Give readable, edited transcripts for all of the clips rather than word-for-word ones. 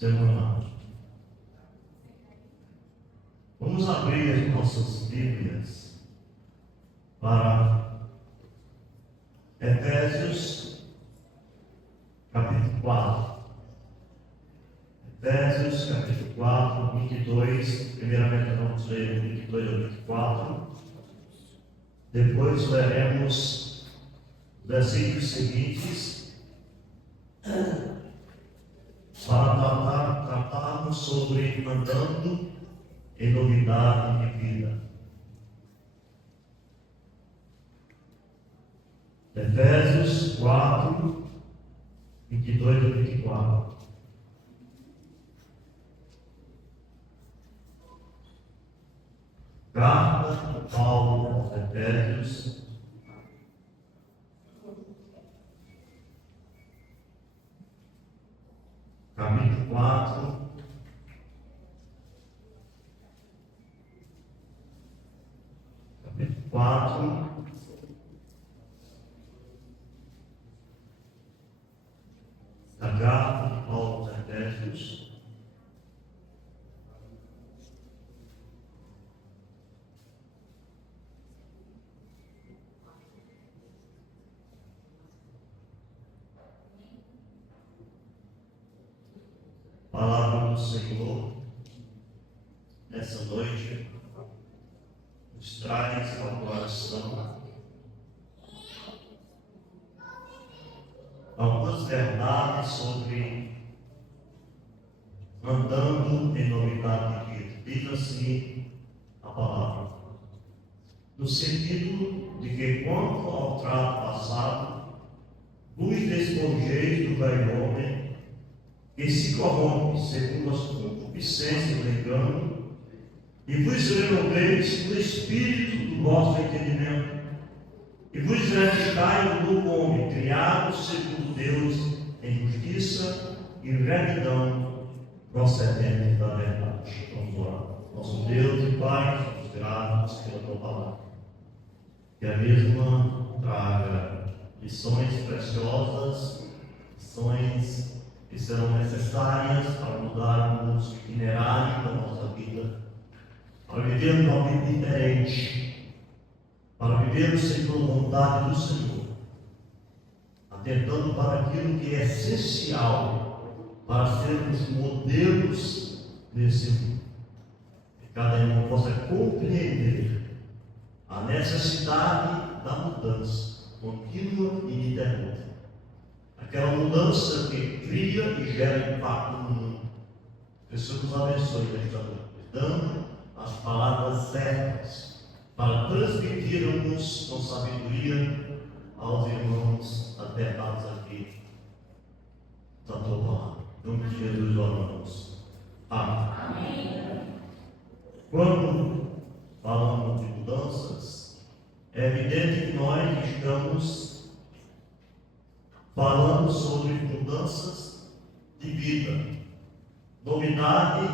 semana. Vamos abrir as nossas Bíblias para Efésios, capítulo 4. Efésios, capítulo 4, 22. Primeiramente vamos ler 22 a 24. Depois leremos os versículos seguintes para tratarmos sobre andando em novidade de vida. Efésios 4, 22 a 24. Carta de Paulo aos Efésios, capítulo 4, capítulo 4, da carta de Paulo aos Efésios, palavra do Senhor, nessa noite, nos traz ao coração algumas verdades sobre andando em novidade de vida. Diz assim a palavra, no sentido de que, quanto ao trato passado, vos despojeis do velho homem, que se corrompe segundo as concupiscências do engano, e vos renoveis no espírito do vosso entendimento, e vos revestais do novo homem, criado segundo Deus em justiça e retidão procedente da verdade. Vamos orar. Nosso Deus e Pai, somos gratos pela tua palavra, que a mesma traga lições preciosas, lições que serão necessárias para mudar o nosso itinerário da nossa vida, para viver uma vida diferente, para viver segundo a vontade do Senhor, atentando para aquilo que é essencial para sermos modelos desse mundo. Que cada irmão possa compreender a necessidade da mudança contínua e ininterrupta. Aquela mudança que cria e gera impacto no mundo. Que o Senhor nos abençoe nesta noite, dando as palavras certas para transmitirmos com sabedoria aos irmãos as verdades aqui da tua palavra. Em nome de Jesus oramos. Amém. Quando falamos de mudanças, é evidente que nós estamos falando sobre mudanças de vida, novidade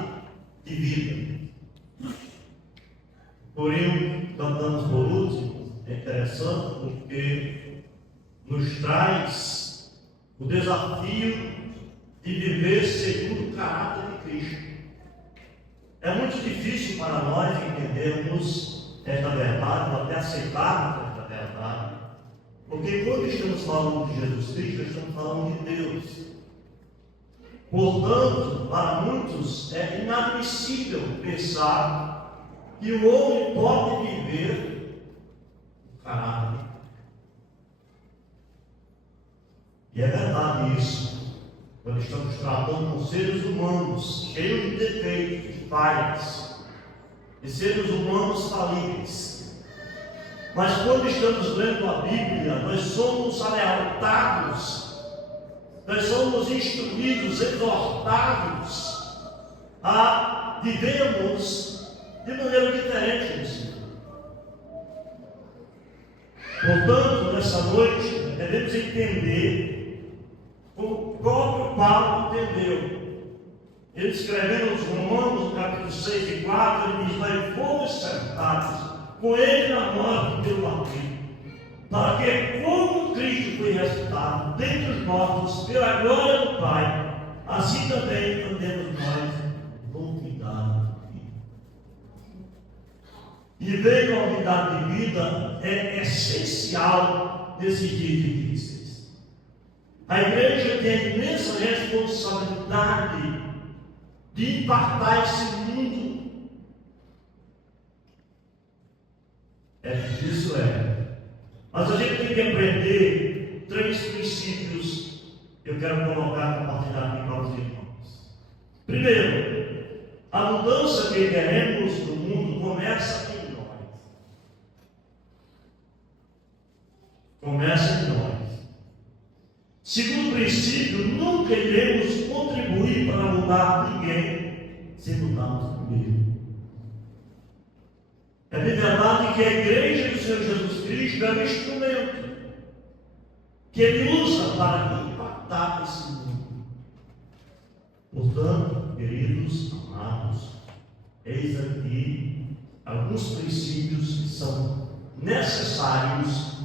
de vida. Porém, cantamos por último, é interessante porque nos traz o desafio de viver segundo o caráter de Cristo. É muito difícil para nós entendermos esta verdade, ou até aceitarmos esta verdade, porque quando estamos falando de Jesus Cristo, estamos falando de Deus. Portanto, para muitos é inadmissível pensar que o homem pode viver o caráter. E é verdade isso. Quando estamos tratando com seres humanos cheios de defeitos, de falhas, de seres humanos falíveis. Mas quando estamos lendo a Bíblia, nós somos alertados, nós somos instruídos, exortados a vivermos de maneira diferente do Senhor. Portanto, nessa noite, devemos entender como o próprio Paulo entendeu. Ele escrevendo aos Romanos, no capítulo 6 e 4, ele diz: nós fomos sentados com ele na morte pelo batismo, para que, como Cristo foi ressuscitado dentre os mortos pela glória do Pai, assim também andemos viver novidade de vida é essencial nesses dias difíceis. A igreja tem a imensa responsabilidade de impactar esse mundo. É difícil, mas a gente tem que aprender 3 princípios que eu quero colocar, compartilhar aqui para os irmãos. Primeiro, a mudança que queremos no mundo começa em nós. Começa em nós. Segundo princípio, nunca iremos contribuir para mudar ninguém se mudarmos primeiro. É de verdade que a igreja do Senhor Jesus Cristo é um instrumento que Ele usa para impactar esse mundo. Portanto, queridos, amados, eis aqui alguns princípios que são necessários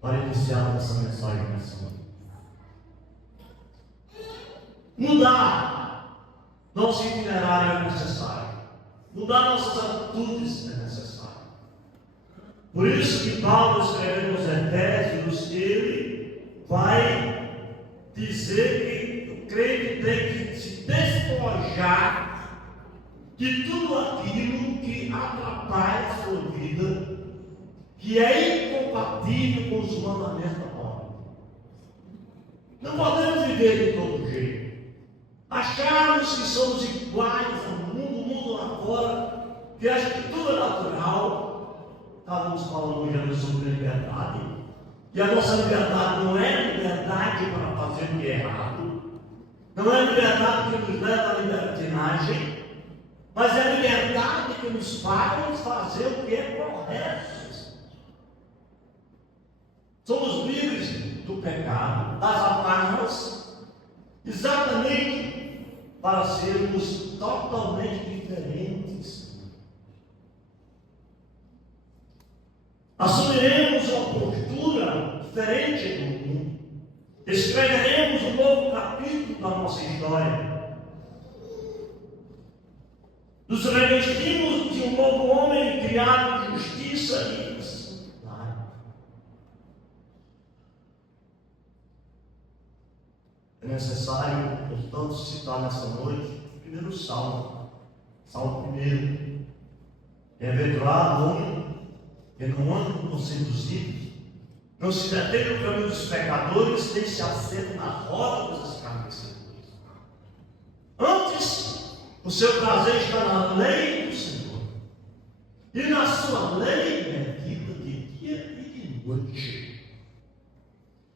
para iniciar essa mensagem nessa noite. Mudar nosso itinerário é necessário. Mudar nossas atitudes é necessário. Por isso que Paulo, escrevendo aos Efésios, ele vai dizer que o crente tem que se despojar de tudo aquilo que atrapalha a sua vida, que é incompatível com os mandamentos da palavra. Não podemos viver de todo jeito. Acharmos que somos iguais ao mundo, o mundo lá fora, que acha que tudo é natural. Estávamos falando hoje sobre liberdade, que a nossa liberdade não é liberdade para fazer o que é errado, não é liberdade que nos leva à libertinagem, mas é a liberdade que nos faz fazer o que é correto. Somos livres do pecado, das amarras, exatamente para sermos totalmente diferentes. Assumiremos uma postura diferente do mundo. Escreveremos um novo capítulo da nossa história. Nos revestimos de um novo homem criado de justiça e santidade. É necessário, portanto, citar nessa noite o primeiro salmo. Salmo 1. Bem-aventurado o homem que não anda no conselho dos ímpios, não se detém no caminho dos pecadores, nem se assenta na roda dos escarnecedores. Antes, o seu prazer está na lei do Senhor, e na sua lei é vida de dia e de noite.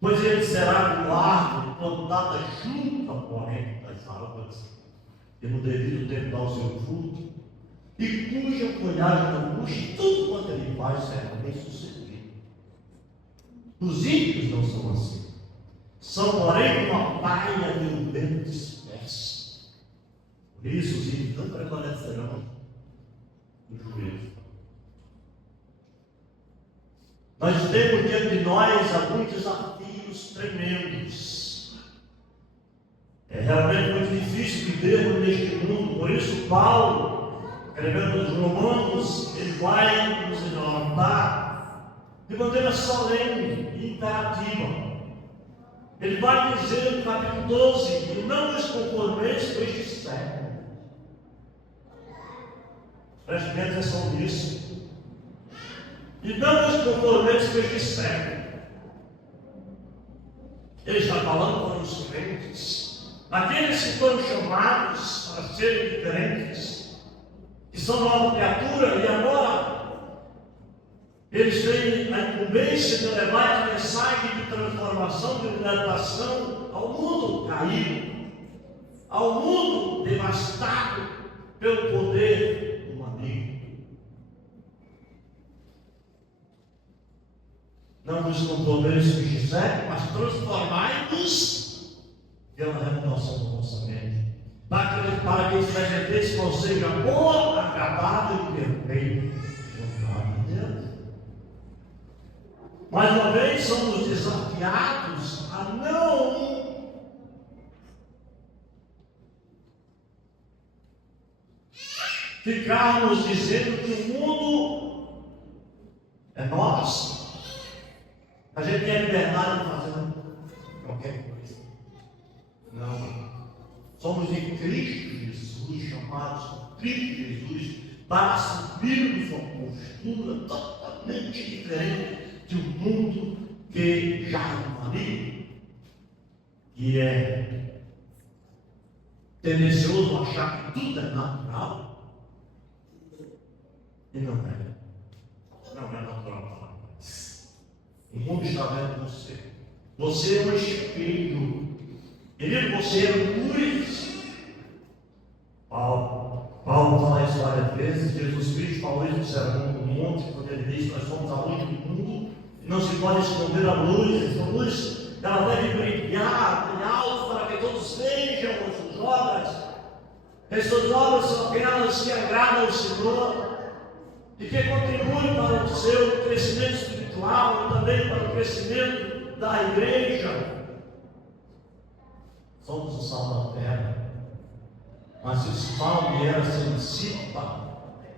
Pois ele será como árvore plantada junto à corrente das águas, e no devido tempo dá o seu fruto, e cuja folhagem não murcha, tudo quanto ele faz será bem sucedido. Os ímpios não são assim. São, porém, uma palha de um vento disperso. Por isso, os ímpios não prevalecerão no juízo. Nós temos diante de nós alguns desafios tremendos. É realmente muito difícil vivermos neste mundo. Por isso, Paulo, escrevendo os Romanos, ele vai nos exortar de maneira solene e imperativa. Ele vai dizer no capítulo 12: que não nos conformeis com este século. Preste bem atenção nisso. E não nos conformeis com este século. Ele está falando para os crentes, aqueles que foram chamados para serem diferentes, que são nova criatura, e agora eles têm a incumbência de levar a mensagem de transformação, de libertação ao mundo caído, ao mundo devastado pelo poder do maligno. Não nos conformeis com este século, mas transformai-nos pela renovação da nossa mente, para que experimenteis qual seja a boa, agradável e perfeita vontade de Deus. Mais uma vez, somos desafiados a não ficarmos dizendo que o mundo É nós. A gente tem a liberdade de fazer qualquer coisa. Não. Somos em Cristo Jesus, chamados por Cristo Jesus, para assumirmos uma postura totalmente diferente de um mundo que já é maligno, que é tendencioso a achar que tudo é natural. E não é. Não é natural. O mundo está vendo você. Você é um espelho. Querido, você é luz. Paulo fala isso várias vezes. Jesus Cristo falou isso no Sermão do Monte, quando ele disse: nós somos a luz do mundo e não se pode esconder a luz. Essa luz, ela deve brilhar para que todos vejam as suas obras. Essas obras são aquelas que agradam ao Senhor e que contribuem para o seu crescimento espiritual e também para o crescimento da igreja. Somos o sal da terra. Mas se o sal vier a ser insípido,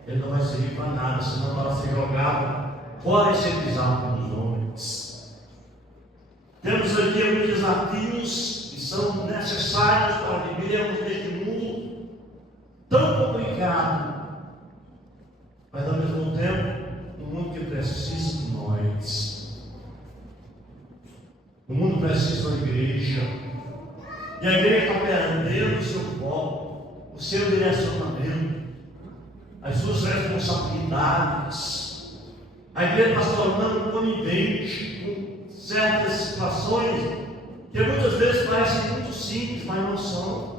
ele não vai servir para nada, senão para ser jogado fora e ser pisado pelos homens. Temos aqui alguns desafios que são necessários para vivermos neste mundo tão complicado, mas ao mesmo tempo um mundo que precisa de nós. O mundo precisa da igreja. E a igreja está perdendo o seu foco, o seu direcionamento, as suas responsabilidades. A igreja está se tornando conivente com certas situações que muitas vezes parecem muito simples, mas não são.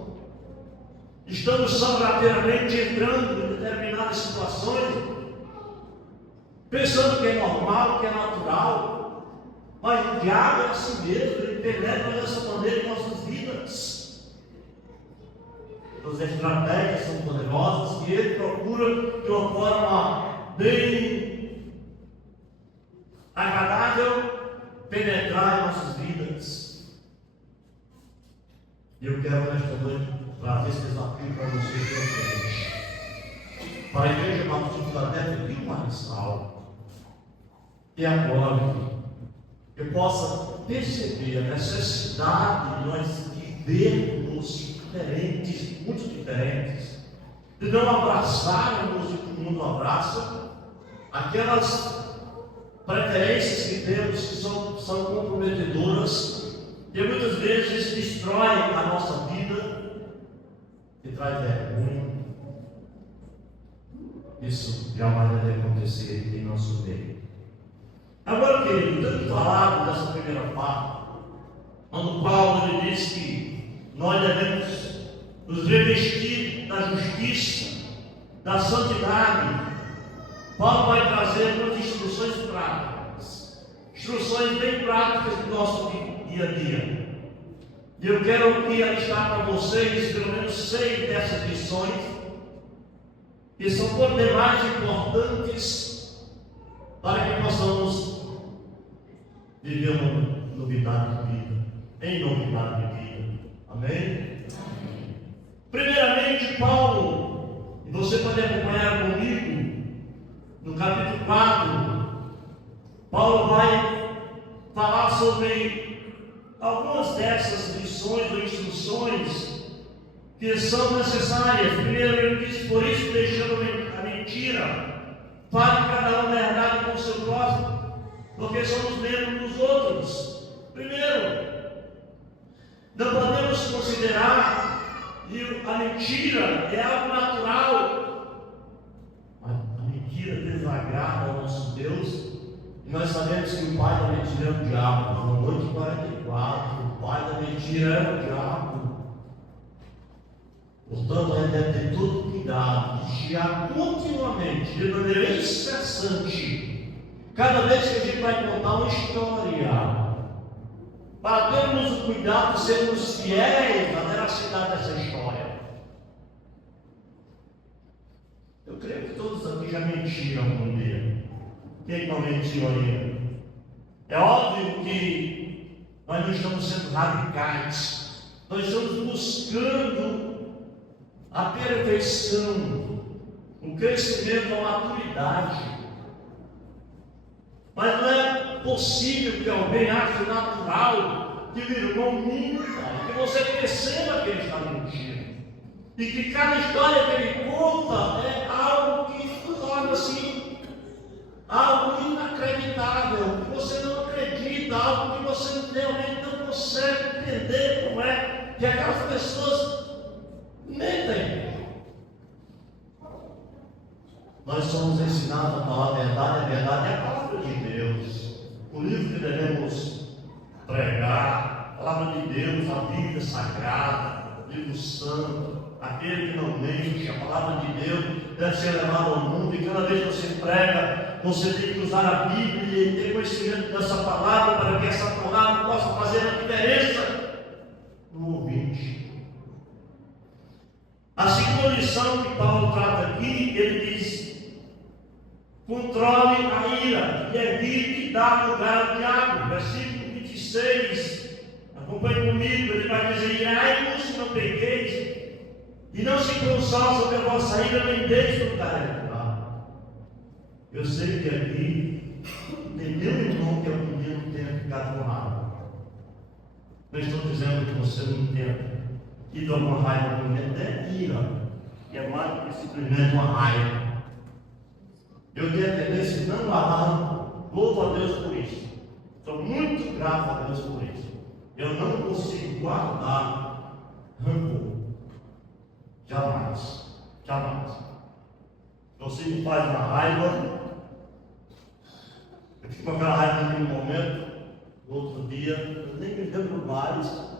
Estamos sorrateiramente entrando em determinadas situações, pensando que é normal, que é natural. Mas o diabo é assim mesmo, ele penetra dessa maneira em nossas vidas. As estratégias são poderosas e ele procura de uma forma bem agradável penetrar em nossas vidas. E eu quero nesta noite trazer esse desafio para você também. Para a Igreja Batista de Filadélfia, Vila Marçal. E agora, eu possa perceber a necessidade de nós vivermos diferentes, muito diferentes, de não abraçarmos o que o mundo abraça, aquelas preferências que temos que são comprometedoras, e muitas vezes destroem a nossa vida e traz vergonha. Isso jamais deve acontecer em nosso meio. Agora, querido, tanto falado dessa primeira parte, quando Paulo ele diz que nós devemos nos revestir da justiça, da santidade, Paulo vai trazer algumas instruções práticas, instruções bem práticas do nosso dia a dia. E eu quero aqui alistar para vocês pelo menos 6 dessas lições, que são por demais importantes para que possamos viver uma novidade de vida, em novidade de vida. Amém? Primeiramente, Paulo, e você pode acompanhar comigo, no capítulo 4, Paulo vai falar sobre algumas dessas lições ou instruções que são necessárias. Primeiro, ele diz: por isso, deixando a mentira, fale cada um a verdade com o seu próximo, porque somos membros dos outros. Primeiro, não podemos considerar que a mentira é algo natural. A mentira desagrada ao nosso Deus, e nós sabemos que o pai da mentira é o diabo. João 8,44, o pai da mentira é o diabo. Portanto, a gente deve ter todo cuidado, vigiar continuamente, de maneira incessante, cada vez que a gente vai contar uma história, para termos o cuidado de sermos fiéis à veracidade dessa história. Eu creio que todos aqui já mentiram um dia. Quem não mentiu ainda? É óbvio que nós não estamos sendo radicais, nós estamos buscando a perfeição, o crescimento, a maturidade. Mas não é possível que alguém ache natural que o irmão minta, que você perceba que ele está mentindo. E que cada história que ele conta é algo que torna-se algo inacreditável, que você não acredita, algo que você realmente não consegue entender como é que aquelas pessoas mentem. Nós somos ensinados a falar a verdade é a palavra de Deus. O livro que devemos pregar, a palavra de Deus, a Bíblia Sagrada, o livro santo, aquele que não mente, a palavra de Deus deve ser levada ao mundo, e cada vez que você prega, você tem que usar a Bíblia e ter conhecimento dessa palavra para que essa palavra possa fazer a diferença no ouvinte. A segunda lição que Paulo trata aqui, ele diz: controle a ira e evite dar lugar ao diabo. Versículo 26, acompanhe comigo, ele vai dizer: irai-vos se não pequeis, e não se console sobre a vossa ira, nem deis lugar eleitoral. Eu sei que aqui tem meu irmão que algum dia não tenha ficado com raiva. Não estou dizendo que você não tenha tido alguma raiva, algum dia até ira, que é mais do que simplesmente uma raiva. Eu tenho a tendência de não guardar. Louvo a Deus por isso. Estou muito grato a Deus por isso. Eu não consigo guardar rancor. Jamais. Jamais. Você me faz uma raiva, eu fico com aquela raiva naquele momento, no outro dia, eu nem me lembro mais.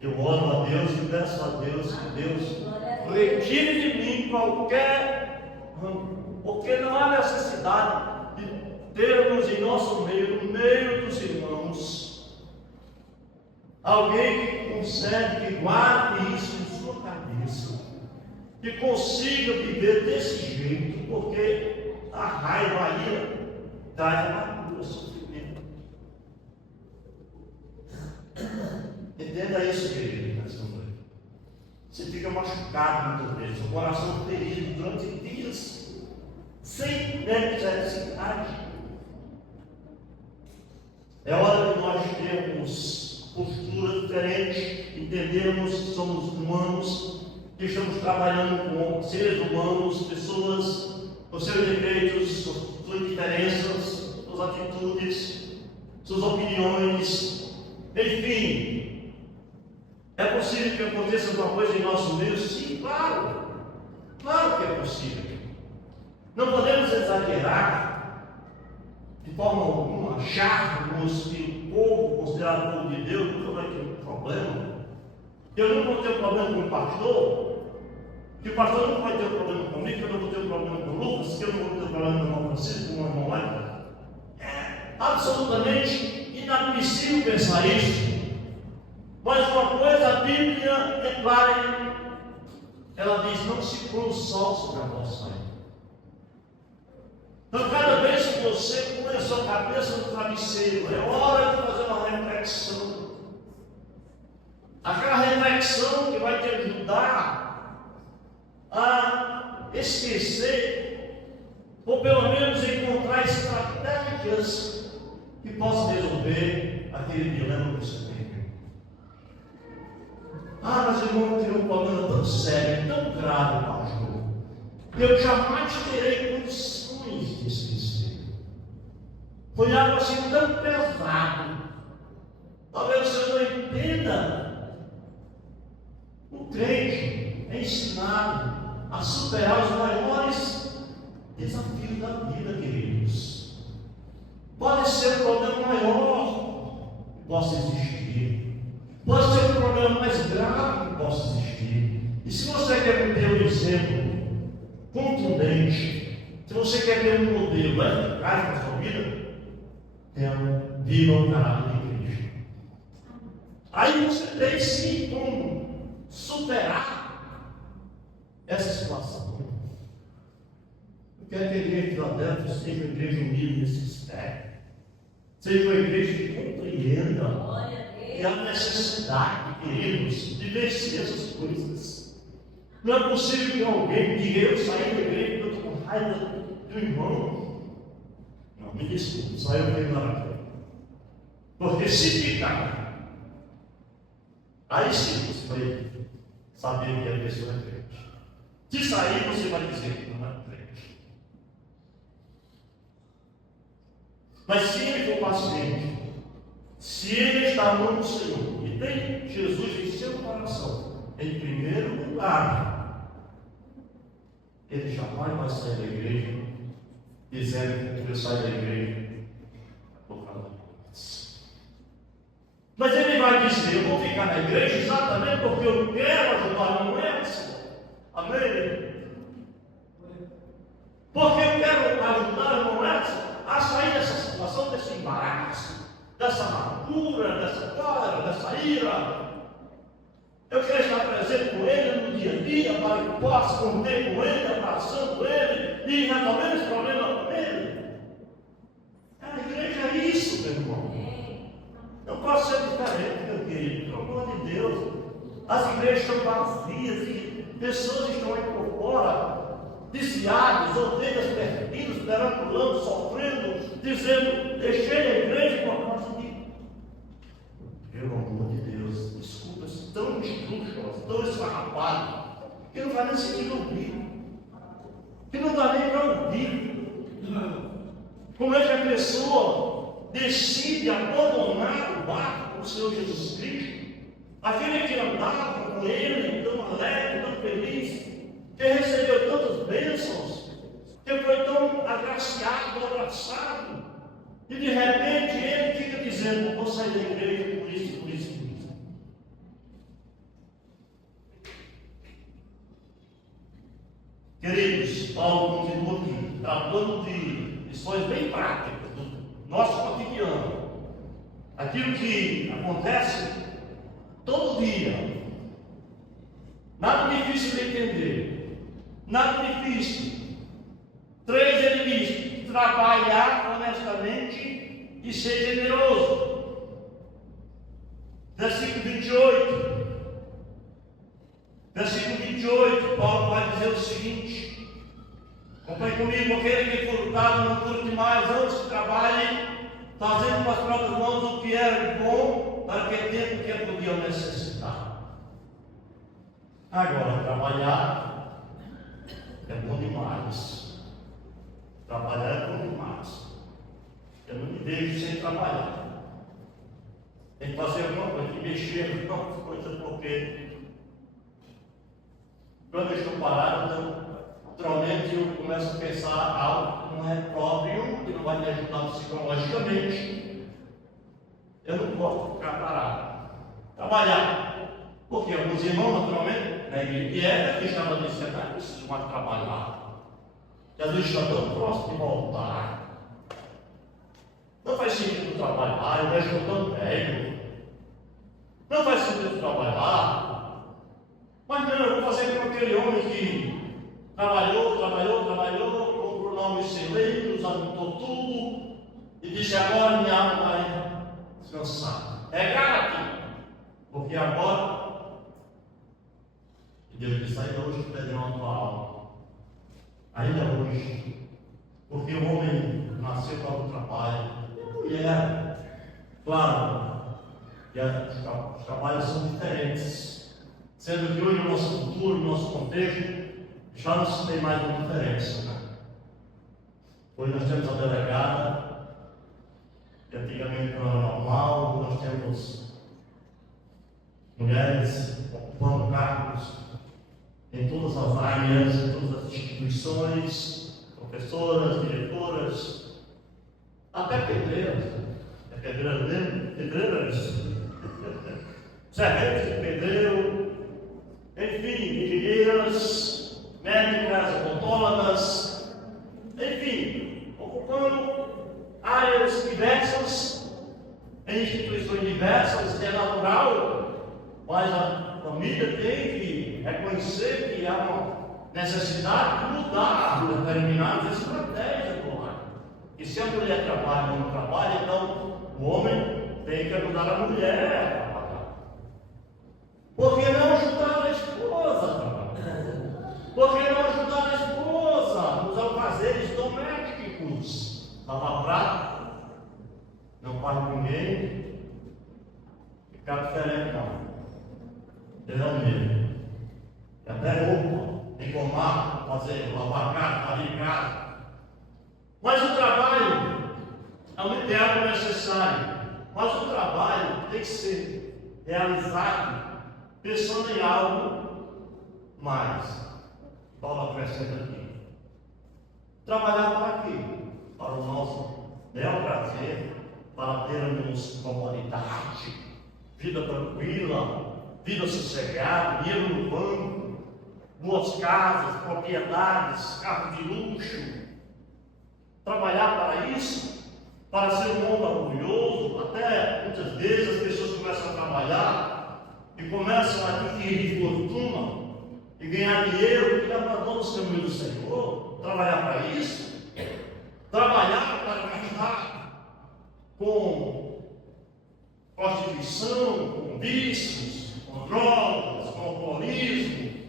Eu oro a Deus e peço a Deus que Deus retire de mim qualquer rancor. Porque não há necessidade de termos em nosso meio, no meio dos irmãos, alguém que consegue, que guarde isso em sua cabeça, que consiga viver desse jeito, porque a raiva, a ira, traz amargura, sofrimento. Entenda isso, querido, nessa noite. Você fica machucado muitas vezes, seu coração ferido durante dias, sem necessidade. É hora de nós termos postura diferente, entendermos que somos humanos, que estamos trabalhando com seres humanos, pessoas com seus defeitos, suas diferenças, suas atitudes, suas opiniões, enfim. É possível que aconteça alguma coisa em nosso meio? Sim, claro. Claro que é possível. Não podemos exagerar de forma alguma, acharmos que o povo considerado povo de Deus nunca vai ter um problema. Eu não vou ter um problema com o pastor, que o pastor não vai ter um problema comigo, que eu não vou ter um problema com o Lucas, que eu não vou ter um problema com o irmão Francisco, com o irmão Michael. É absolutamente inadmissível pensar isso. Mas uma coisa, a Bíblia é clara, ela diz: não se console sobre a vossa ira. Então, cada vez que você põe a sua cabeça no travesseiro, é hora de fazer uma reflexão. Aquela reflexão que vai te ajudar a esquecer, ou pelo menos encontrar estratégias que possam resolver aquele dilema que você tem. Mas irmão, tem um problema tão sério, tão grave, pastor, que eu jamais terei condições de esquecer. Foi algo assim tão pesado. Talvez você não entenda. O crente é ensinado a superar os maiores desafios da vida, queridos. Pode ser um problema maior que possa existir. Pode ser um problema mais grave que possa existir. E se você quer ter um exemplo contundente, se você quer ter um modelo eficaz na sua vida, viva o caráter de Cristo. Aí você tem sim como superar essa situação. Eu quero que a igreja de Filadélfia seja uma igreja humilde nesse aspecto. Seja uma igreja que compreenda que há necessidade, queridos, de vencer essas coisas. Não é possível que alguém diga: eu saí da igreja porque eu estou com raiva do irmão. Não. Me desculpe, só eu tenho na frente. Porque se ficar, aí sim você vai saber que a pessoa é crente. Se sair, você vai dizer que não é crente. Mas se ele for paciente, se ele está no Senhor e tem Jesus em seu coração, em primeiro lugar, ele jamais vai sair da igreja dizendo que eu saio da igreja por causa disso. Mas ele vai dizer: eu vou ficar na igreja exatamente porque eu quero ajudar o Edson. Amém? Porque eu quero ajudar o Edson a sair dessa situação, desse embaraço, dessa amargura, dessa cólera, dessa ira. Eu quero estar presente com ele no dia a dia, para que possa conter com ele, abraçando ele e resolvendo esse problema com ele. A igreja é isso, meu irmão. Não posso ser diferente, meu querido, pelo amor de Deus. As igrejas estão vazias e pessoas estão aí por fora, desviadas, ovelhas perdidas, perambulando, sofrendo, dizendo: deixei a igreja por causa de. Pelo amor de Deus, desculpas tão estruxas, tão esfarrapadas, que não faz nem sentido ouvir, que não dá nem para ouvir. Como é que a pessoa decide abandonar o barco do Senhor Jesus Cristo? Aquele que andava com ele, tão alegre, tão feliz, que recebeu tantas bênçãos, que foi tão agraciado, abraçado, e de repente ele fica dizendo: vou sair da igreja por isso, por isso, por isso. Queridos, Paulo continua aqui, tratando de lições bem práticas do nosso cotidiano, aquilo que acontece todo dia. Nada difícil de entender, nada difícil. 3, ele diz: trabalhar honestamente e ser generoso. Versículo 28. Versículo 28, Paulo vai dizer o seguinte: acompanhe comigo: aquele que for lutado não curte mais, antes que trabalhe, fazendo com as próprias mãos o que é bom, para que tenha o que podia necessitar. Agora, trabalhar é bom demais. Trabalhar é bom demais. Eu não me deixo sem trabalhar. Tem que fazer alguma coisa, tem que mexer em alguma coisa, porque quando eu estou parado, naturalmente eu começo a pensar algo que não é próprio, que não vai me ajudar psicologicamente. Eu não posso ficar parado. Trabalhar. Porque alguns irmãos, naturalmente, na igreja que é, que estavam dizendo: não preciso mais trabalhar. Jesus está tão próximo de voltar. Não faz sentido trabalhar, eu já estou tão velho. Não faz sentido trabalhar. Mas não, eu vou fazer como aquele homem que trabalhou, comprou novos celeiros, anotou tudo e disse: agora minha alma vai descansar. É grato, porque agora Deus disse: ainda hoje tu perdeu a tua alma. Ainda hoje. Porque o homem nasceu para o trabalho. E a mulher, claro, que os trabalhos são diferentes. Sendo que hoje o nosso futuro, o nosso contexto, já não se tem mais uma diferença. Hoje nós temos a delegada, que antigamente não era normal, nós temos mulheres ocupando cargos em todas as áreas, em todas as instituições, professoras, diretoras, até pedreiras. É pedreira mesmo? Pedreiras. Serventes de pedreiro, enfim, engenheiras, médicas, odontólogas, enfim, ocupando áreas diversas, em instituições diversas. É natural, mas a família tem que reconhecer que há uma necessidade de mudar determinadas estratégias do lar. E se a mulher trabalha ou não trabalha, então o homem tem que ajudar a mulher a trabalhar. Por que não ajudar a esposa a trabalhar? Por que não ajudar a esposa nos afazeres domésticos? lavar prato, não faz com ninguém, ficar diferente não. Deus é o mesmo. E até roupa, engomar, fazer, lavar prato, fazer casa. Mas o trabalho é um ideal necessário. Mas o trabalho tem que ser realizado pensando em algo mais. Paulo acrescenta aqui. Trabalhar para quê? Para o nosso bel prazer, para termos comodidade, vida tranquila, vida sossegada, dinheiro no banco, boas casas, propriedades, carro de luxo. Trabalhar para isso, para ser um mundo orgulhoso. Até muitas vezes as pessoas começam a trabalhar e começam a adquirir fortuna e ganhar dinheiro e abandonam os caminhos do Senhor. Trabalhar para isso, trabalhar para gastar com prostituição, com vícios, com drogas, com alcoolismo,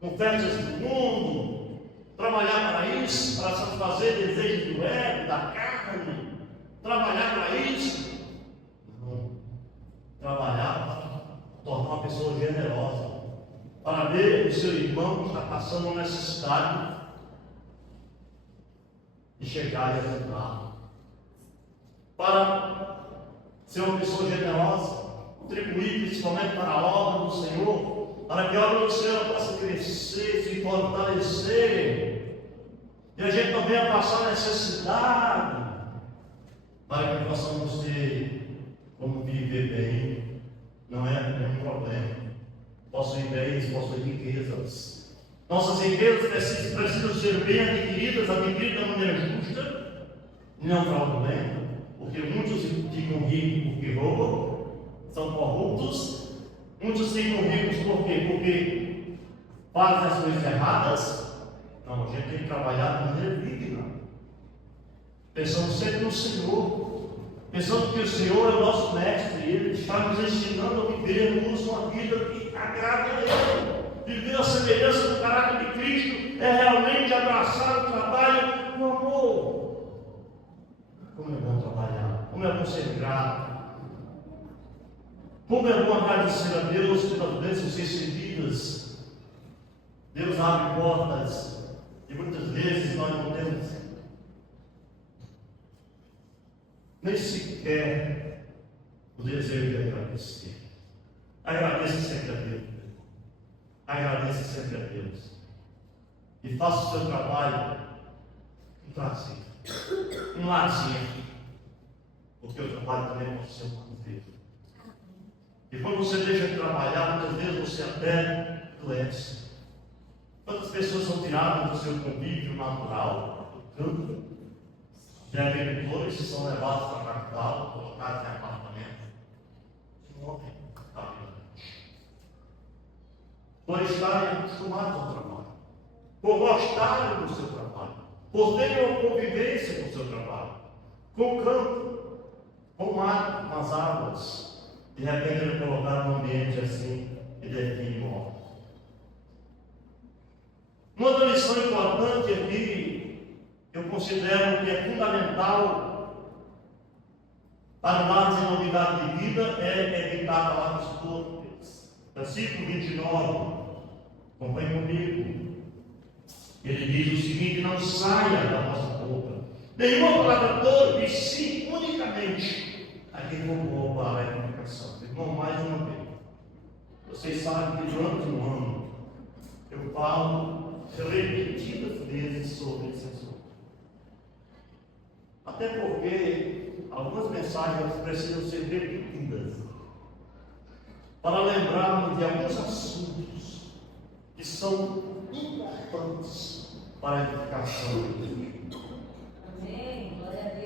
com festas do mundo. Trabalhar para isso, para satisfazer desejos do ego, da carne. Trabalhar para isso. Não. Trabalhar para tornar uma pessoa generosa. Para ver o seu irmão que está passando uma necessidade e chegar e ajudar. Para ser uma pessoa generosa, contribuir principalmente para a obra do Senhor. Para que a obra do Senhor possa crescer, se fortalecer, e a gente não venha passar necessidade, para que possamos ter como viver bem. Não é nenhum problema. Possuir bens, possuir riquezas. Nossas riquezas precisam ser bem adquiridas da maneira justa, não fraudulenta, porque muitos ficam ricos porque roubam, são corruptos. Muitos ficam ricos por quê? Porque fazem as coisas erradas. Não, a gente tem que trabalhar de maneira digna. Pensando sempre no Senhor. Pensando que o Senhor é o nosso mestre. Ele está nos ensinando a vivermos uma vida que agrada a Ele. Viver a semelhança do caráter de Cristo é realmente abraçar o trabalho no amor. Como é bom trabalhar. Como é bom ser grato. Como é bom agradecer a Deus pelas bênçãos recebidas. Deus abre portas e muitas vezes nós não temos nem sequer o desejo de agradecer. Agradeça sempre a Deus. Agradeça sempre a Deus. E faça o seu trabalho com prazer, um lazer, porque o trabalho também pode ser um lazer. E quando você deixa de trabalhar, muitas vezes você até adoece. Quantas pessoas são tiradas do seu convívio natural, do campo, de agricultores que são levados para a capital, colocados em apartamento, e morrem rapidamente. Por estarem acostumados ao trabalho, por gostarem do seu trabalho, por terem uma convivência com o seu trabalho, com o campo, com o mar, com as águas. De repente ele colocar num ambiente assim e define morte. Uma outra lição importante aqui, que eu considero que é fundamental para uma desenvolvimento de vida, é evitar palavras torpes. Versículo 29, acompanhe comigo. Ele diz o seguinte: não saia da nossa boca nenhuma palavra torpe, sim, unicamente aqui como para a edificação. Irmão, mais uma vez, vocês sabem que durante um ano eu falo repetidas vezes sobre esse assunto. Até porque algumas mensagens precisam ser repetidas para lembrarmos de alguns assuntos que são importantes para a edificação do Cristo.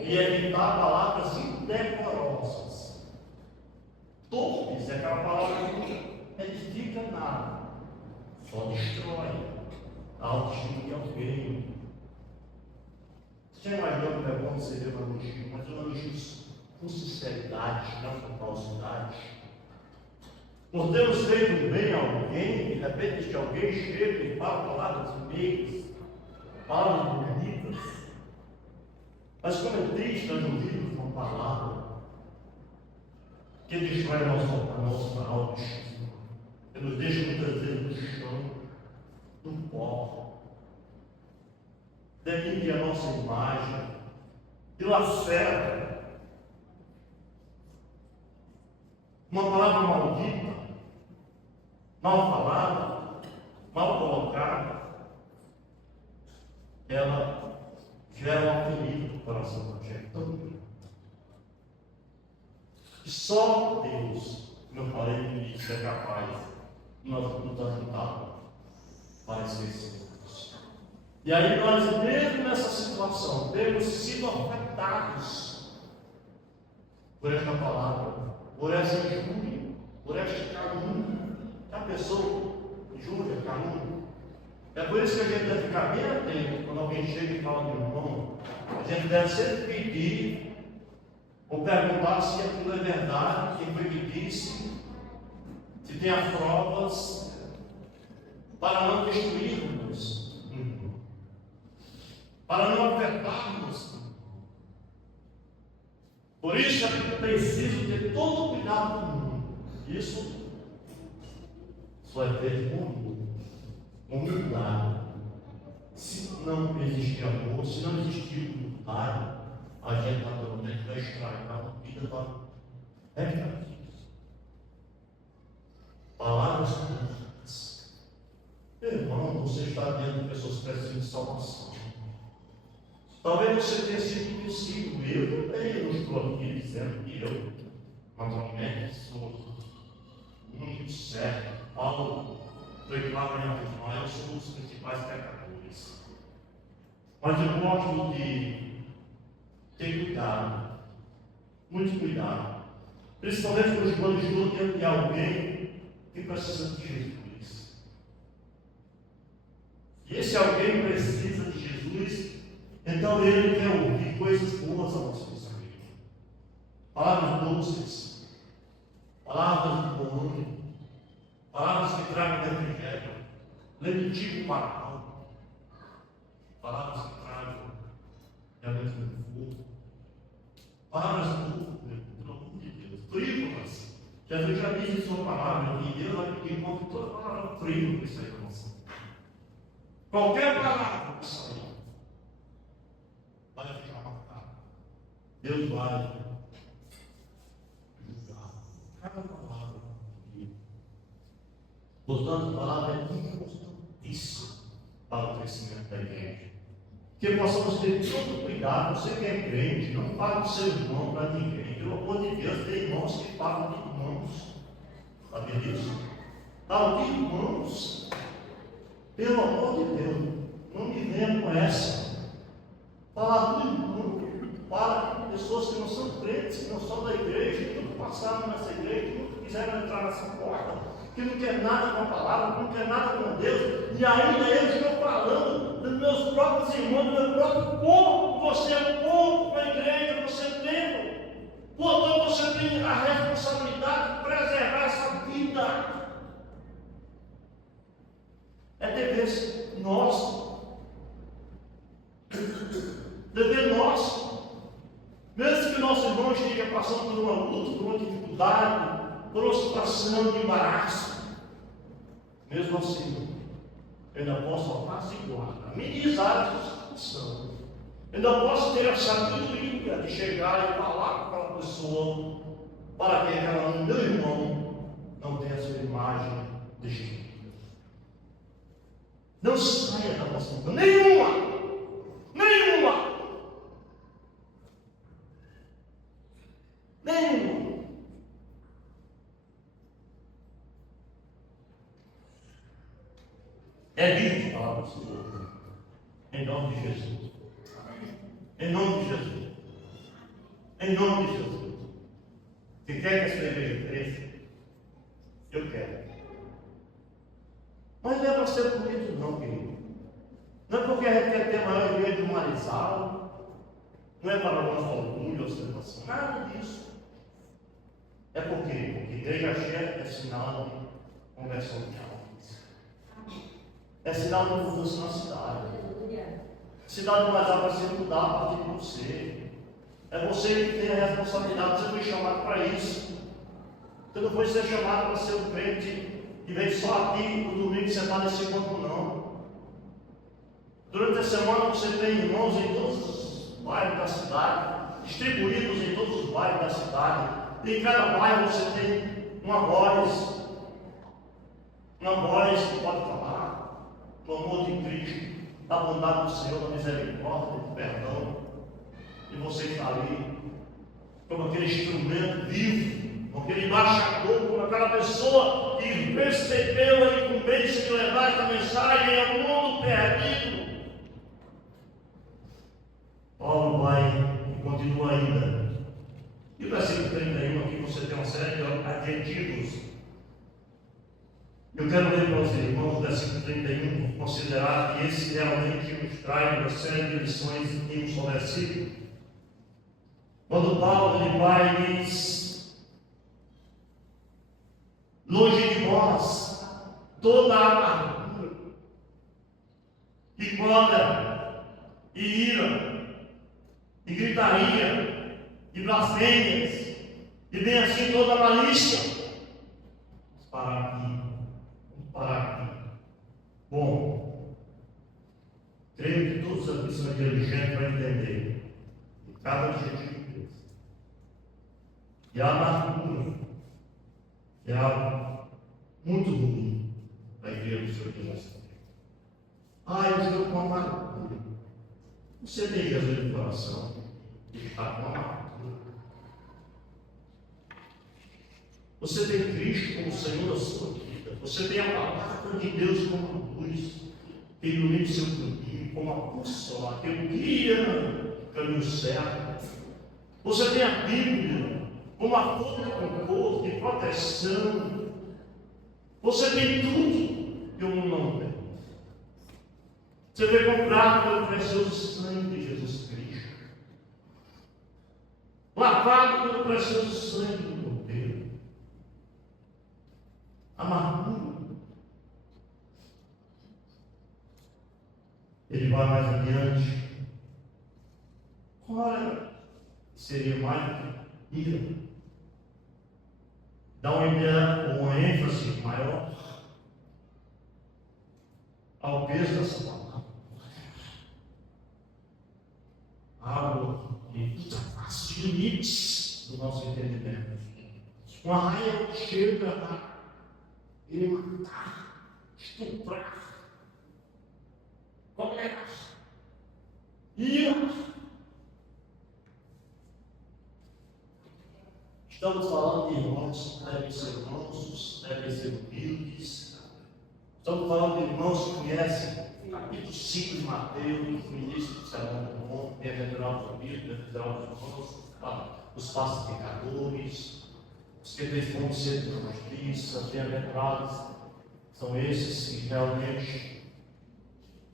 E evitar palavras indecorosas. Torpes é aquela palavra que não edifica nada, só destrói a autoestima de alguém. Você já imaginou como é bom você ver uma elogio, mas um elogio com sinceridade, não com falsidade? Por termos feito bem a alguém, de repente este alguém chega e fala palavras meias, palavras bonitas. Mas como é triste nós ouvirmos uma palavra que destrói a nossa alma, que nos deixa muitas vezes no chão, no pó, denigre a nossa imagem, dilacera. Uma palavra maldita, mal falada, mal colocada, ela gera uma ferida no coração da gente tão grande. E só Deus, como eu falei no início, é capaz de nos ajudar para esquecermos. E aí nós, mesmo nessa situação, temos sido afetados por esta palavra, por essa injúria, por este calúnia. A pessoa injúria, calúnia. É por isso que a gente deve ficar bem atento quando alguém chega e fala de irmão. A gente deve sempre pedir ou perguntar se aquilo é verdade, quem foi que disse, se tem as provas, para não destruirmos, para não afetarmos. Por isso é que preciso ter todo o cuidado do mundo. Isso só é feito com humildade. Se não existir amor, se não existir humildade, a gente naturalmente vai estragar a vida da vida. Palavras curtas. Irmão, você está diante de pessoas que precisam de salvação. Talvez você tenha sido vencido. Eu também não estou aqui dizendo que eu, naturalmente, sou muito certo. Paulo foi claro para nós, eu sou um dos principais pecadores. Mas eu gosto de ter cuidado, muito cuidado, principalmente quando estou diante de alguém que precisa de Jesus. E esse alguém precisa de Jesus, então ele quer ouvir coisas boas a nosso respeito. Palavras doces, palavras de bom, palavras que tragam refrigério, lenitivo para a alma, palavras que tragam realmente conforto, palavras pelo amor de Deus, frívolas. Jesus já disse em sua palavra, e Deus vai pedir conta de toda palavra frívola que sair da nossa boca. Qualquer palavra que sair, vai ficar marcada. Deus vai julgar cada palavra. Portanto, a palavra é importantíssima para o crescimento da igreja. Que possamos ter todo cuidado. Você que é crente, não fale do seu irmão para ninguém. Pelo amor de Deus, tem irmãos que falam de irmãos. Sabia disso? Falam de irmãos. Pelo amor de Deus, não me venha com essa. Falar do irmão para pessoas que não são crentes, que não são da igreja, que nunca passaram nessa igreja, que nunca quiseram entrar nessa porta, que não quer nada com a palavra, que não quer nada com Deus, e ainda eu estou falando dos meus próprios irmãos, do meu próprio povo. Você é um povo da igreja, você é templo. Portanto, você tem a responsabilidade de preservar essa vida. É dever nosso. Dever nosso. Mesmo que nosso irmão esteja passando por uma luta, por uma dificuldade, por uma situação de embaraço, mesmo assim, eu ainda posso apaziguar, amenizar essa situação. Eu ainda posso ter a sabedoria de chegar e falar com aquela pessoa, para que aquela, meu irmão, não tenha a sua imagem destruída. Não saia da nossa boca, nenhuma! É livre a palavra do Senhor. Em nome de Jesus. Em nome de Jesus. Em nome de Jesus. Se quer que a sua igreja cresça, eu quero. Mas não é para ser bonito, não, querido. Não é porque a gente quer ter a maior igreja do Marizal. Não é para o nosso orgulho, ostentação. Nada disso. É porque igreja cheia é sinal de conversão de almas. É sinal de mudança na cidade. cidade do mais alto vai ser mudar a partir de você. É você que tem a responsabilidade, você foi chamado para isso. Você não foi ser chamado para ser um crente que vem só aqui no domingo sentar nesse banco, não. Durante a semana você tem irmãos em todos os bairros da cidade, distribuídos em todos os bairros da cidade. Em cada bairro você tem uma voz que pode falar do amor de Cristo, da bondade do Senhor, da misericórdia, do perdão. E você está ali como aquele instrumento vivo, como aquele embaixador, como aquela pessoa que recebeu a incumbência de levar esta mensagem ao mundo perdido. Paulo vai e continua ainda. E o versículo 31 aqui você tem uma série de adjetivos. Eu quero ler para os irmãos o versículo 31, considerar que esse realmente nos traz uma série de lições em um só versículo. Quando Paulo ele vai e diz: longe de vós toda a amargura, e cólera, e ira, e gritaria, e blasfêmias, e bem assim toda a malícia. Vamos parar aqui. Bom, creio que todos aqui são inteligentes para entender cada adjetivo desse. E a amargura é algo muito ruim para a igreja do Senhor Jesus. Eu estou com amargura. Você tem Jesus no coração e está com amargura. Você tem Cristo como Senhor da sua vida. Você tem a palavra de Deus como a luz que ilumina o seu caminho, como a bússola que o guia no caminho certo. Você tem a Bíblia como a fonte de conforto, de proteção. Você tem tudo que o mundo não tem. Você foi comprado pelo precioso sangue de Jesus Cristo, lavado pelo precioso sangue do Cordeiro. Amargura. Ele vai mais adiante. Ora, seria mais ira. Dá uma ideia, uma ênfase maior ao peso dessa palavra. Algo que ultrapassa os limites do nosso entendimento. Uma raia que chega a ele matar, estuprar, comer, ira. Estamos falando de irmãos que devem ser mansos, devem ser humildes. Estamos falando de irmãos que conhecem o capítulo 5 de Mateus, o início do Sermão do Monte, bem-aventurados os humildes, bem-aventurados os mansos, os pacificadores, os que respondem sempre com justiça, bem-aventurados são esses que realmente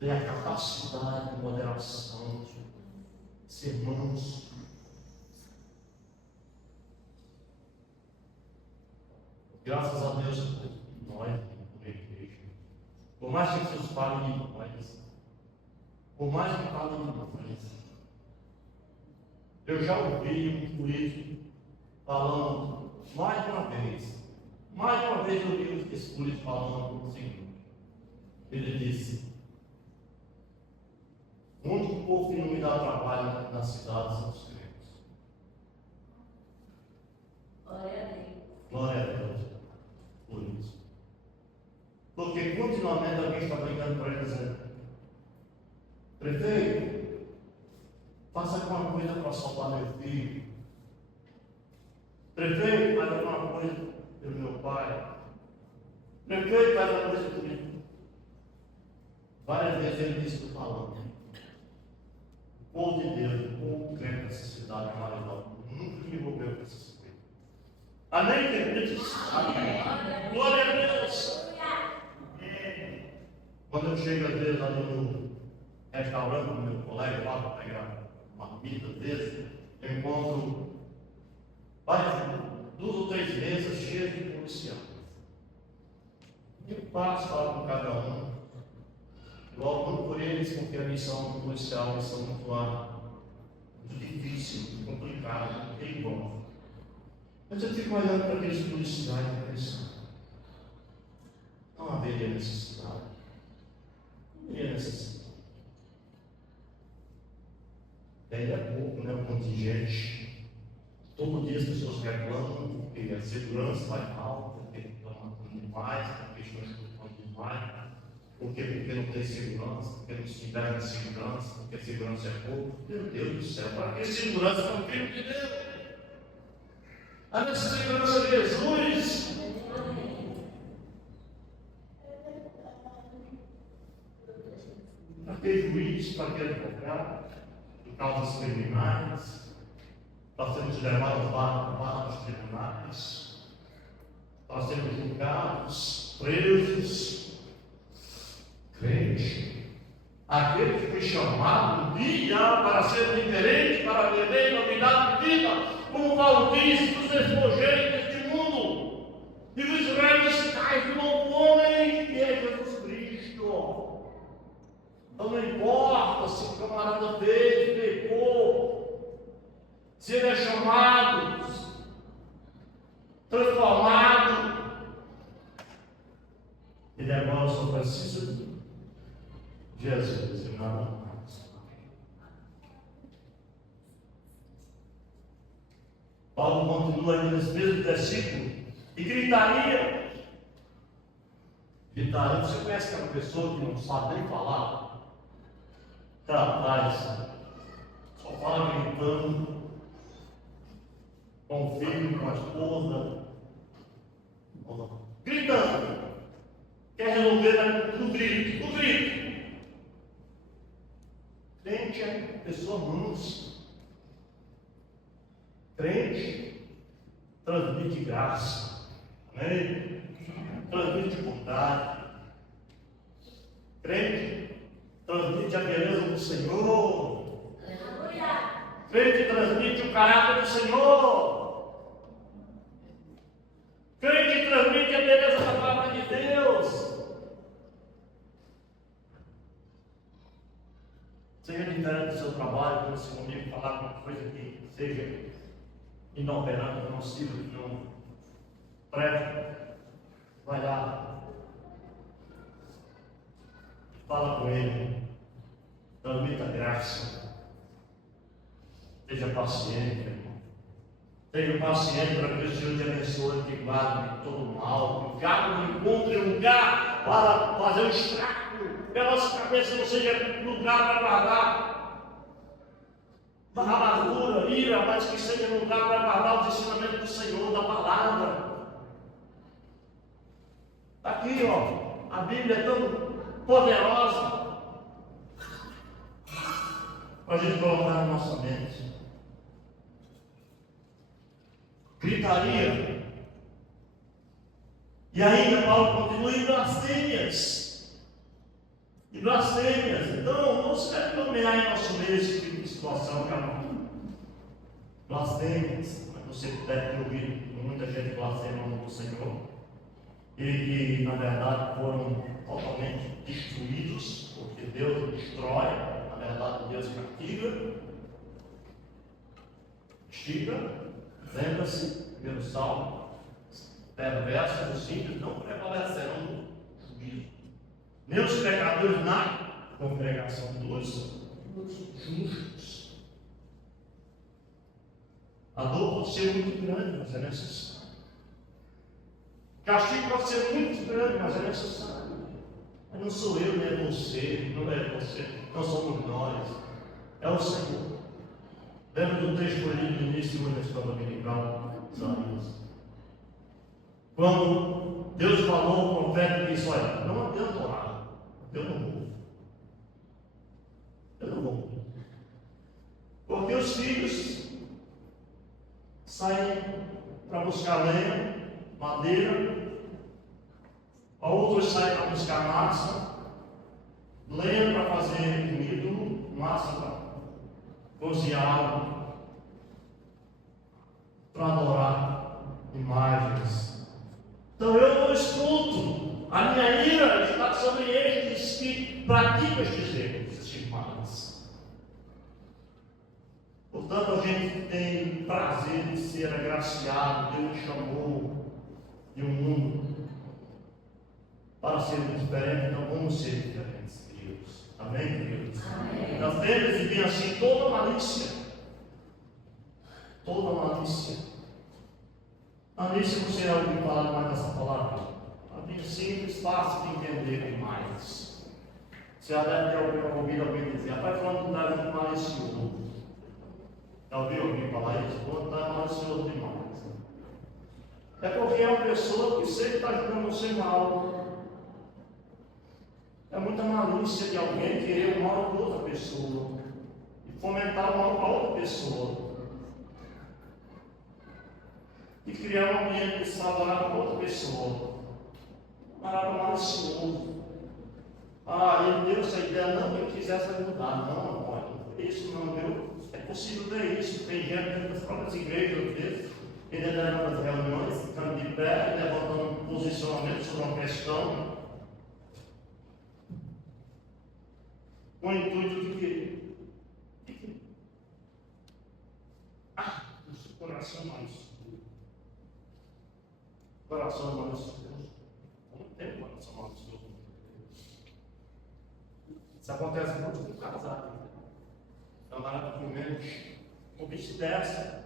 têm a capacidade de moderação, de ser mansos. Graças a Deus por nós, como igreja. Por mais que Jesus fale de nós, por mais que fale de nós, eu já ouvi um político falando mais de uma vez eu ouvi esse político falando o seguinte: ele disse, o único povo que não me dá trabalho na cidade são os crentes. Glória a Deus. Glória a Deus por isso. Porque continuamente alguém está brincando para ele dizendo: prefeito, faça alguma coisa para salvar meu filho. Prefeito, faz alguma coisa pelo meu pai. Prefeito, faz alguma coisa por mim. Várias vezes ele disse: estou falando. O povo de Deus, o povo crente dessa cidade é maravilhoso. Nunca me envolveu com essas coisas. Amém, queridos? Amém. Glória a Deus. Quando eu chego às vezes ali no restaurante com meu colega lá para pegar uma comida, às vezes, eu encontro várias, 2 ou 3 mesas cheias de policiais. Eu passo, falo com cada um, logo por ele. eles, porque a missão policial é uma missão muito difícil, muito complicada, muito perigosa. Mas eu fico olhando para aqueles policiais e pensando, não haveria necessidade. Não haveria necessidade. Daí a pouco, né, um contingente. Todo dia as pessoas reclamam porque a segurança vai mal, porque estão matando demais, porque estão explorando demais, porque não tem segurança, porque não se tiver segurança, porque a segurança é pouco. Meu Deus do céu, para que segurança para o filho de Deus? A nossa segurança de Jesus. Para aquele juiz, para aquele advogado, de causas criminais, nós temos levados para os tribunais, nós temos julgados, presos, crente, aquele que foi chamado um dia para ser diferente, para viver novidade de vida, como Paulo diz, dos despojeiros deste mundo, e dos reis tais do novo homem, que é Jesus Cristo. Então não importa se o camarada fez, pecou, se ele é chamado, transformado, ele agora só precisa de Jesus e nada mais. Paulo continua ainda nesse mesmo versículo e gritaria. Você conhece aquela pessoa que não sabe nem falar? Capaz, só fala gritando, com o filho, com a esposa, gritando, quer resolver no grito, Crente é pessoa mansa, crente transmite graça, amém? Transmite bondade, crente transmite a beleza do Senhor, crente transmite o caráter do Senhor, crente transmite a beleza da palavra de Deus. Seja diferente do seu trabalho, quando você comigo falar alguma coisa que seja inoperante, nociva, que não preste, vai lá, fala com ele, transmita graça, seja paciente, irmão. Seja paciente para que o Senhor te abençoe, te guarde de todo mal, que o diabo não encontre lugar para fazer um estrago, que a nossa cabeça não seja lugar para guardar amargura, ira, mas que seja lugar para guardar os ensinamentos do Senhor, da palavra. Aqui, ó, a Bíblia é tão poderosa para a gente colocar na nossa mente. Gritaria. E ainda Paulo continua em blasfêmias. E blasfêmias. Então, não se deve nomear em nosso meio esse tipo de situação, cara. Blasfêmias. Mas você deve ter ouvido muita gente blasfemando do Senhor. E que, na verdade, foram totalmente destruídos, porque Deus destrói, na verdade, Deus castiga. Lembra-se, primeiro salmo, perversos os simples não prevalecerão no juízo, nem os pecadores na congregação dos justos. A dor pode ser muito grande, mas é necessário. O castigo pode ser muito grande, mas é necessário. Mas não sou eu, nem é você, não somos nós, é o Senhor. Lembra do texto que eu li no início da escola dominical? Quando Deus falou, o profeta disse: olha, não adianta orar, eu não vou. Porque os filhos saem para buscar lenha, madeira, outros saem para buscar massa, lenha para fazer comida, massa para cozinhar, para adorar imagens. Então eu não escuto, a minha ira está sobre eles que praticam negativa estes erros, estes males. Portanto, a gente tem prazer de ser agraciado. Deus nos chamou de um mundo para sermos diferentes, então vamos ser diferentes, queridos. Amém, queridos? Amém. Nós temos de vir assim toda malícia. Toda malícia. Malícia, você já ouviu falar mais dessa palavra? A Bíblia simples, fácil de entender demais. Você já deve ter ouvido alguém dizer, rapaz, falando que está muito malicioso. Já ouviu alguém falar isso? Quando está malicioso demais. É porque é uma pessoa que sempre está jogando você mal. É muita malícia de alguém querer o mal para outra pessoa e fomentar o mal para outra pessoa e criar um ambiente desfavorável para outra pessoa. Parado malicioso. Ele deu essa ideia, não que ele quisesse ajudar. Não pode. Isso não deu. É possível ver isso. Tem gente dentro das próprias igrejas, às vezes, liderando as reuniões, ficando de pé, levantando um posicionamento sobre uma questão, com o intuito de quê? O seu coração mais escuro. Coração mais escuro. Não tem coração mais escuro. Isso acontece muito com casado. Camarada comendo, o bicho desce.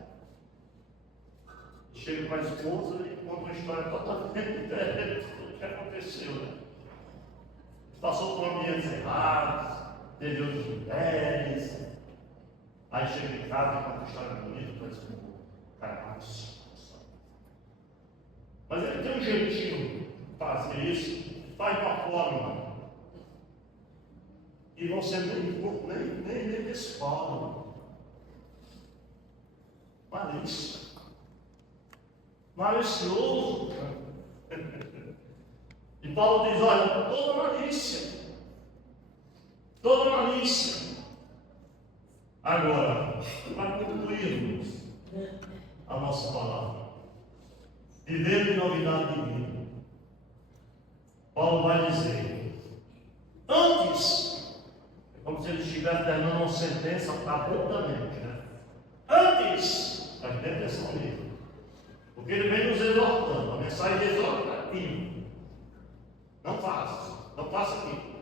Chega para a esposa e conta uma história totalmente diferente do que aconteceu. Né? Passou por ambientes errados, teve outras mulheres. Aí chega em casa e conta uma história bonita para a esposa. Caramba, mas ele tem um jeitinho de fazer isso, faz de uma forma. E você nem desfala. Malícia. Malicioso. E Paulo diz, olha, toda malícia. Agora, para concluirmos a nossa palavra, viver de novidade divina, Paulo vai dizer, antes, é como se ele estivesse terminando uma sentença abruptamente, né? Antes, preste atenção nisso. Porque ele vem nos exortando, a mensagem exortativa. Não faça aquilo.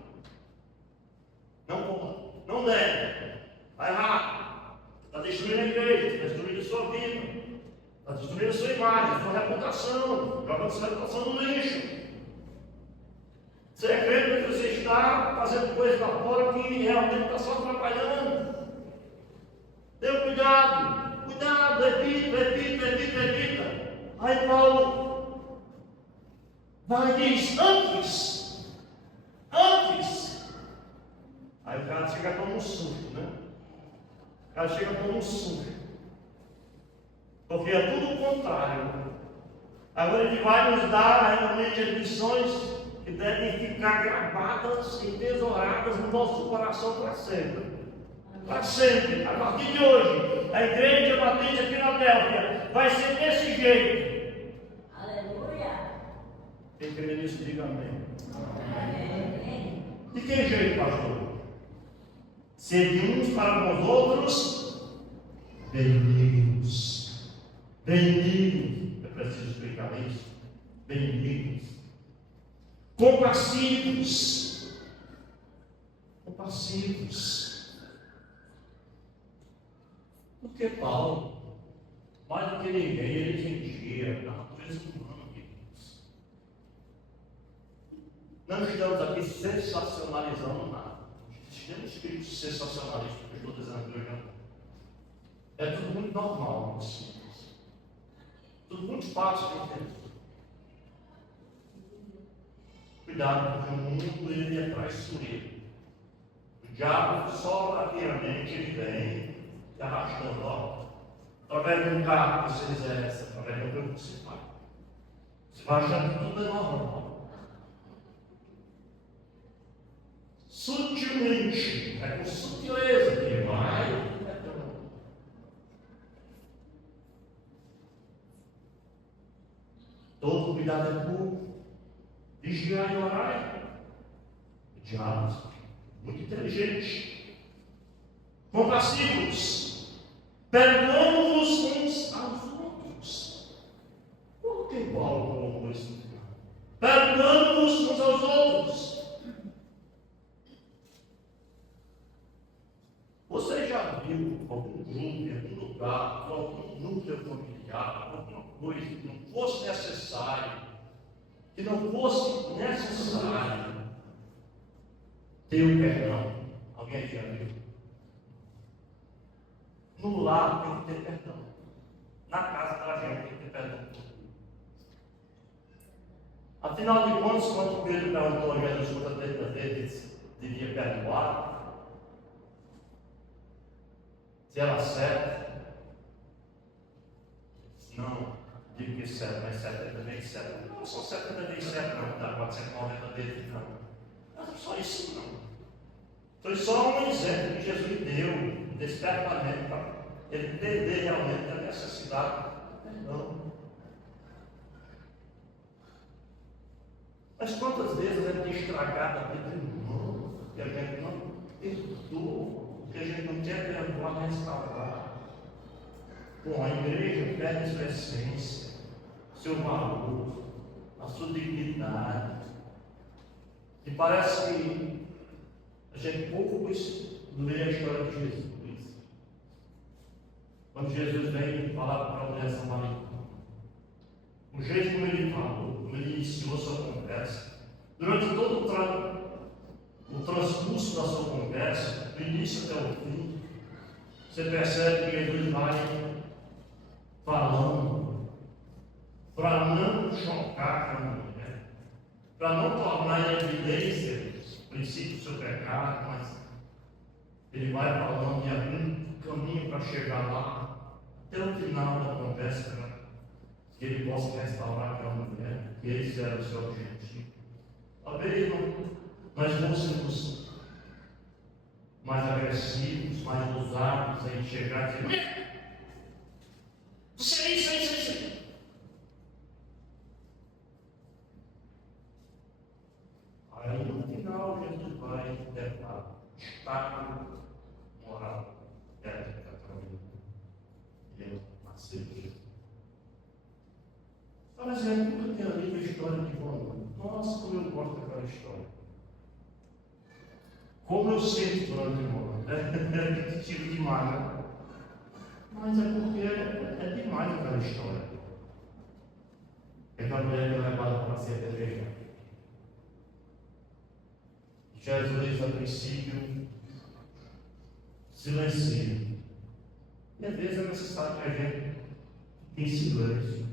Não coma, não deve. Vai errado. Está destruindo a igreja, está destruindo a sua vida, está destruindo a sua imagem, a sua reputação, jogando sua reputação no lixo. Você é crente que você está fazendo coisas lá fora que realmente está só atrapalhando. Tenha cuidado, evita. Aí Paulo vai e diz, antes. Aí o cara chega como um susto, né? Porque é tudo o contrário. Agora ele vai nos dar realmente as lições que devem ficar gravadas e tesouradas no nosso coração para sempre. Para sempre, a partir de hoje, a igreja batista de Filadélfia vai ser desse jeito. Aleluia! Quem crê nisso, diga amém. Amém. De que jeito, pastor? Ser uns para com os outros benignos. Eu preciso explicar isso. Benignos. Compassivos. Porque Paulo, mais do que ninguém, ele entendia a natureza humana, queridos. Não estamos aqui sensacionalizando nada. Não é espírito sensacionalista que eu estou dizendo aqui hoje. É tudo muito normal, muito simples. Tudo muito fácil de entender. Cuidado, porque o mundo ele é traiçoeiro. O diabo sobradeiramente ele vem te arrastando, ó, através de um carro que você exerce, através de um grupo que você faz. Você vai achando que tudo é normal. Sutilmente, é com sutileza que vai. Todo cuidado é pouco. Vigiar e orar. O diabo muito inteligente. Compassivos, perdoando-vos uns aos outros. Por que Paulo colocou isso? Perdoando-vos uns aos outros. Você já viu algum grupo, em algum lugar, algum núcleo familiar, alguma coisa que não fosse necessário, ter o perdão? Alguém já viu? No lar tem que ter perdão. Na casa da gente tem que ter perdão. Afinal de contas, quando Pedro perguntou a Jesus quantas vezes devia perdoar, se era certo, não, digo que 7, mas 70 vezes 7. Não são 70 vezes 7, não, dá 490 vezes, não. Não só isso, não. Foi só um exemplo que Jesus deu, despertamento, para ele entender realmente a necessidade do perdão. Mas quantas vezes a gente tem estragado a vida do irmão, porque a gente não perdoa, porque a gente não quer perdoar, restaurar. Bom, a igreja perde a sua essência, seu valor, a sua dignidade. E parece que a gente pouco lê a história de Jesus. Quando Jesus vem falar para a mulher samaritana, o jeito como ele falou, como ele iniciou a sua conversa, durante todo o transcurso da sua conversa, do início até o fim, você percebe que Jesus vai falando para não chocar com a mulher, para não tornar em evidência o princípio do seu pecado, mas ele vai falando e abrindo caminho para chegar lá, até o final da conversa, que ele possa restaurar aquela mulher, que esse era o seu objetivo. Talvez nós fôssemos mais agressivos, mais ousados em chegar e dizer: você é isso. Aí no final Jesus vai tentar estado moral, ética, também. Por exemplo, nunca tinha lido a história de João. Nossa, como eu gosto daquela história. Como eu sei de João de Moura. É repetitivo demais, né? Mas é porque é demais aquela história. É que a mulher é levada para ser apedrejada. Jesus, a princípio, silencia. E às vezes é necessário que a gente fique em silêncio.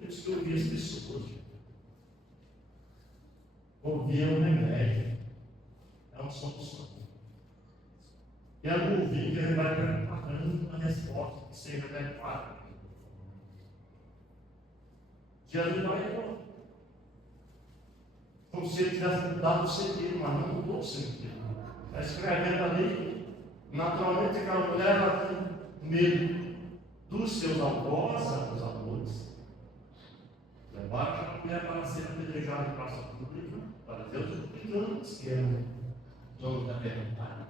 Eu disse que eu ouvi as pessoas. Ouvir é um remédio, é uma solução. E é no ouvir que ele vai preparando uma resposta que seja adequada. Jesus vai como se ele tivesse dado o sentido, mas não mudou o sentido. Está escrevendo ali, naturalmente aquela mulher ela tem medo dos seus algozes, dos amores. Levaram a mulher para ser apedrejada em praça pública, para Deus brincando, que era o dono da verdade.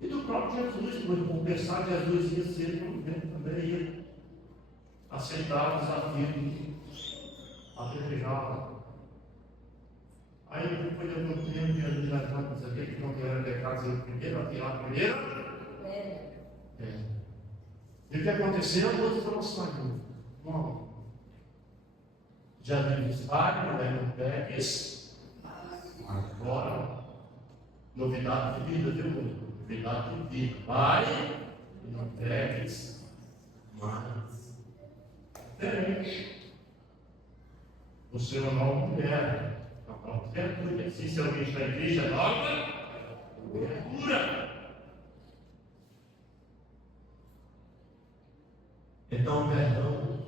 E do próprio Jesus, por pensar que Jesus ia ser também ia aceitar o desafio de apedrejá-la. Aí depois de algum tempo, Jesus já está dizendo que não tiveram pecado o primeiro, atirar primeiro. E o que aconteceu? O outro falou assim: não. Já disse, vai, mulher, não pegues. Agora, novidade de vida, viu, mundo? Novidade de vida. Vai e não pegues mais. Diferente. Você é uma nova mulher. Assim, se alguém está em Cristo, é nova criatura. Então, o perdão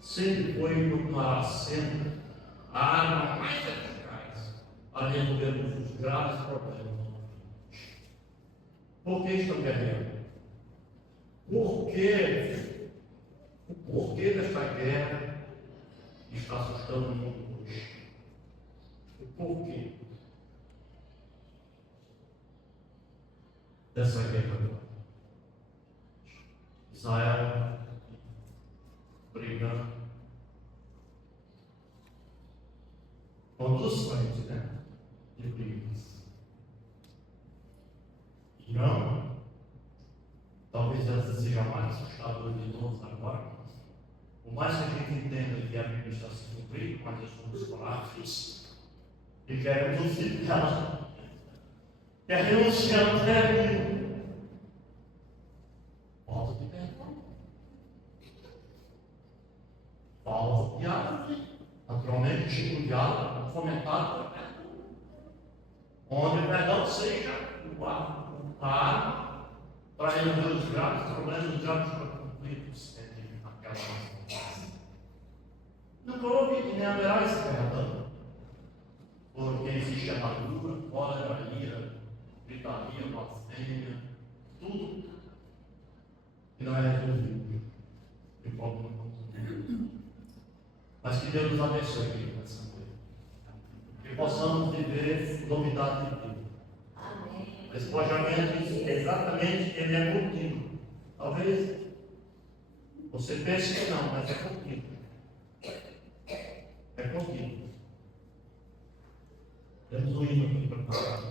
sempre foi e continuará sendo a arma mais eficaz para resolver os graves problemas. Por que estão guerreando? O porquê desta guerra está assustando o mundo hoje? O porquê? dessa guerra. Israel briga com duas frentes, né? De brigas. Irã, talvez essa seja mais assustadora de todos agora. Por mais que a gente entenda que a Bíblia está se cumprindo, mas nós somos práticos e queremos o filho dela. Quer renunciar ao término. Falta de perdão. Falta de diálogo. Naturalmente, o tipo de diálogo fomentado por perdão. Onde o perdão seja o arma para resolver os graves problemas, os graves conflitos entre aquela nação. Nunca houve e nem haverá esse perdão. Porque existe amargura, cólera, ira, gritaria, blasfêmia, tudo que não é resolvido de forma nenhuma. Mas que Deus nos abençoe aqui nessa noite. Que possamos viver novidade de vida. Amém. Despojamento é exatamente ele é contínuo. Talvez você pense que não, mas é contínuo. É contínuo. Temos um hino aqui para falar.